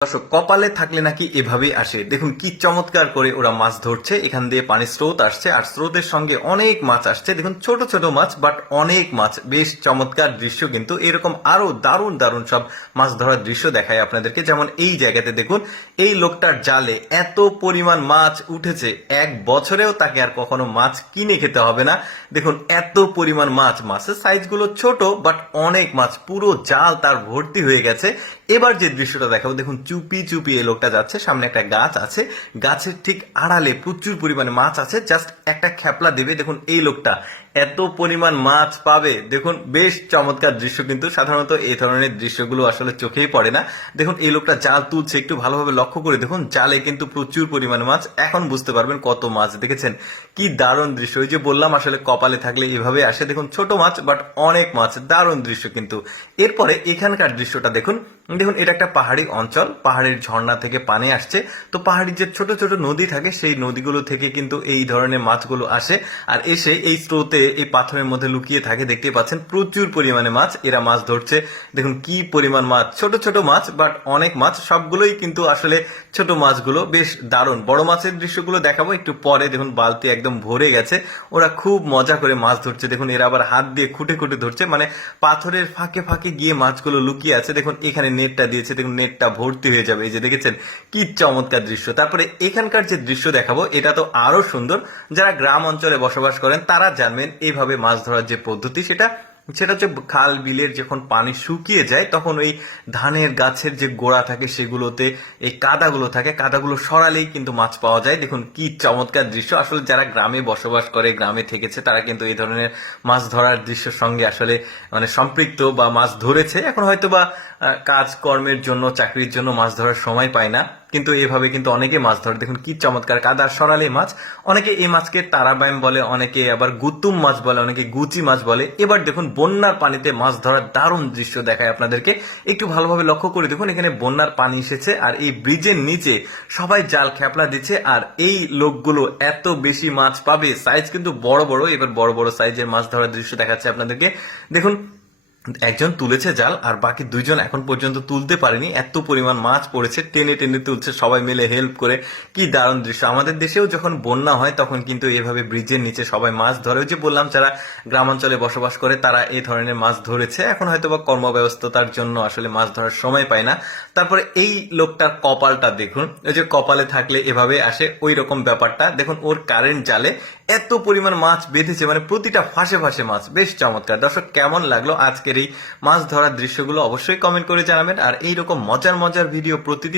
দর্শক, কপালে থাকলে নাকি এভাবেই আসে। দেখুন কি চমৎকার করে ওরা মাছ ধরছে। এখান দিয়ে পানির স্রোত আসছে আর স্রোতের সঙ্গে অনেক মাছ আসছে। দেখুন ছোট ছোট মাছ, বাট অনেক মাছ। বেশ চমৎকার দৃশ্য। কিন্তু এরকম আরো দারুণ দারুণ সব মাছ ধরার দৃশ্য দেখায় আপনাদেরকে। যেমন এই জায়গাতে দেখুন, এই লোকটার জালে এত পরিমাণ মাছ উঠেছে, এক বছরেও তাকে আর কখনো মাছ কিনে খেতে হবে না। দেখুন এত পরিমাণ মাছ, মাছের সাইজগুলো ছোট, বাট অনেক মাছ, পুরো জাল তার ভর্তি হয়ে গেছে। এবার যে দৃশ্যটা দেখাবো, দেখুন চুপি চুপি এই লোকটা যাচ্ছে, সামনে একটা গাছ আছে, গাছের ঠিক আড়ালে প্রচুর পরিমাণে মাছ আছে, জাস্ট একটা খ্যাপলা দেবে, দেখুন এই লোকটা এত পরিমাণ মাছ পাবে। দেখুন বেশ চমৎকার দৃশ্য। কিন্তু সাধারণত এই ধরনের দৃশ্যগুলো আসলে চোখেই পড়ে না। দেখুন এই লোকটা জাল তুলছে, একটু ভালোভাবে লক্ষ্য করে দেখুন, জালে কিন্তু প্রচুর পরিমাণে মাছ। এখন বুঝতে পারবেন কত মাছ। দেখেছেন কি দারুণ দৃশ্য। ওই যে বললাম আসলে কপালে থাকলে এভাবে আসে। দেখুন ছোট মাছ, বাট অনেক মাছ, দারুণ দৃশ্য। কিন্তু এরপরে এখানকার দৃশ্যটা দেখুন। দেখুন এটা একটা পাহাড়ি অঞ্চল, পাহাড়ের ঝর্ণা থেকে পানি আসছে। তো পাহাড়ি যে ছোট ছোট নদী থাকে, সেই নদীগুলো থেকে কিন্তু এই ধরনের মাছগুলো আসে আর এসে এই স্রোতে এই পাথরের মধ্যে লুকিয়ে থাকে। দেখতে পাচ্ছেন প্রচুর পরিমাণে মাছ, এরা মাছ ধরছে। দেখুন কি পরিমাণ মাছ, ছোট ছোট মাছ, বাট অনেক মাছ। সবগুলোই কিন্তু আসলে ছোট মাছগুলো বেশ দারুণ। বড় মাছের দৃশ্যগুলো দেখাবো একটু পরে। দেখুন বালতি একদম ভরে গেছে, ওরা খুব মজা করে মাছ ধরছে। দেখুন এরা আবার হাত দিয়ে খুঁটে খুঁটে ধরছে, মানে পাথরের ফাঁকে ফাঁকে গিয়ে মাছগুলো লুকিয়ে আছে। দেখুন এখানে নেটটা দিয়েছে, দেখুন নেটটা ভর্তি হয়ে যাবে। এই যে দেখেছেন কি চমৎকার দৃশ্য। তারপরে এখানকার যে দৃশ্য দেখাবো, এটা তো আরো সুন্দর। যারা গ্রাম অঞ্চলে বসবাস করেন তারা জানবেন এইভাবে মাছ ধরার যে পদ্ধতি, সেটা সেটা হচ্ছে খাল বিলের যখন পানি শুকিয়ে যায়, তখন ওই ধানের গাছের যে গোড়া থাকে সেগুলোতে এই কাদাগুলো থাকে, কাদাগুলো সরালেই কিন্তু মাছ পাওয়া যায়। দেখুন কি চমৎকার দৃশ্য। আসলে যারা গ্রামে বসবাস করে, গ্রামে থেকেছে, তারা কিন্তু এই ধরনের মাছ ধরার দৃশ্যের সঙ্গে আসলে মানে সম্পৃক্ত বা মাছ ধরেছে। এখন হয়তো বা কাজকর্মের জন্য, চাকরির জন্য মাছ ধরার সময় পায় না, কিন্তু এভাবে কিন্তু অনেকে মাছ ধরে। দেখুন কি চমৎকার, কাদা সরালে মাছ। অনেকে এই মাছকে তারাবাইম বলে, অনেকে আবার গুতুম মাছ বলে, অনেকে গুচি মাছ বলে। এবার দেখুন বন্যার পানিতে মাছ ধরার দারুণ দৃশ্য দেখায় আপনাদেরকে। একটু ভালোভাবে লক্ষ্য করে দেখুন, এখানে বন্যার পানি এসেছে আর এই ব্রিজের নিচে সবাই জাল খ্যাপলা দিচ্ছে। আর এই লোকগুলো এত বেশি মাছ পাবে, সাইজ কিন্তু বড় বড়। এবার বড় বড় সাইজের মাছ ধরার দৃশ্য দেখাচ্ছে আপনাদেরকে। দেখুন একজন তুলেছে জাল আর বাকি দুইজন এখন পর্যন্ত তুলতে পারেনি। এত পরিমাণ মাছ পড়েছে, টেনে টেনে তুলছে সবাই মিলে হেল্প করে। কি দারুণ দৃশ্য। আমাদের দেশেও যখন বন্যা হয় তখন কিন্তু এভাবে ব্রিজের নিচে সবাই মাছ ধরে। ওই যে বললাম যারা গ্রামাঞ্চলে বসবাস করে তারা এই ধরনের মাছ ধরেছে। এখন হয়তো বা কর্মব্যস্ততার জন্য আসলে মাছ ধরার সময় পায় না। তারপরে এই লোকটার কপালটা দেখুন, ওই যে কপালে থাকলে এভাবে আসে, ওই রকম ব্যাপারটা। দেখুন ওর কারেন্ট জালে এত পরিমাণ মাছ বেঁধেছে, মানে প্রতিটা ফাঁসে ফাঁসে মাছ। বেশ চমৎকার। দর্শক, কেমন লাগলো আজকের এই মাছ ধরার দৃশ্যগুলো অবশ্যই কমেন্ট করে জানাবেন। আর এইরকম মজার মজার ভিডিও প্রতিদিন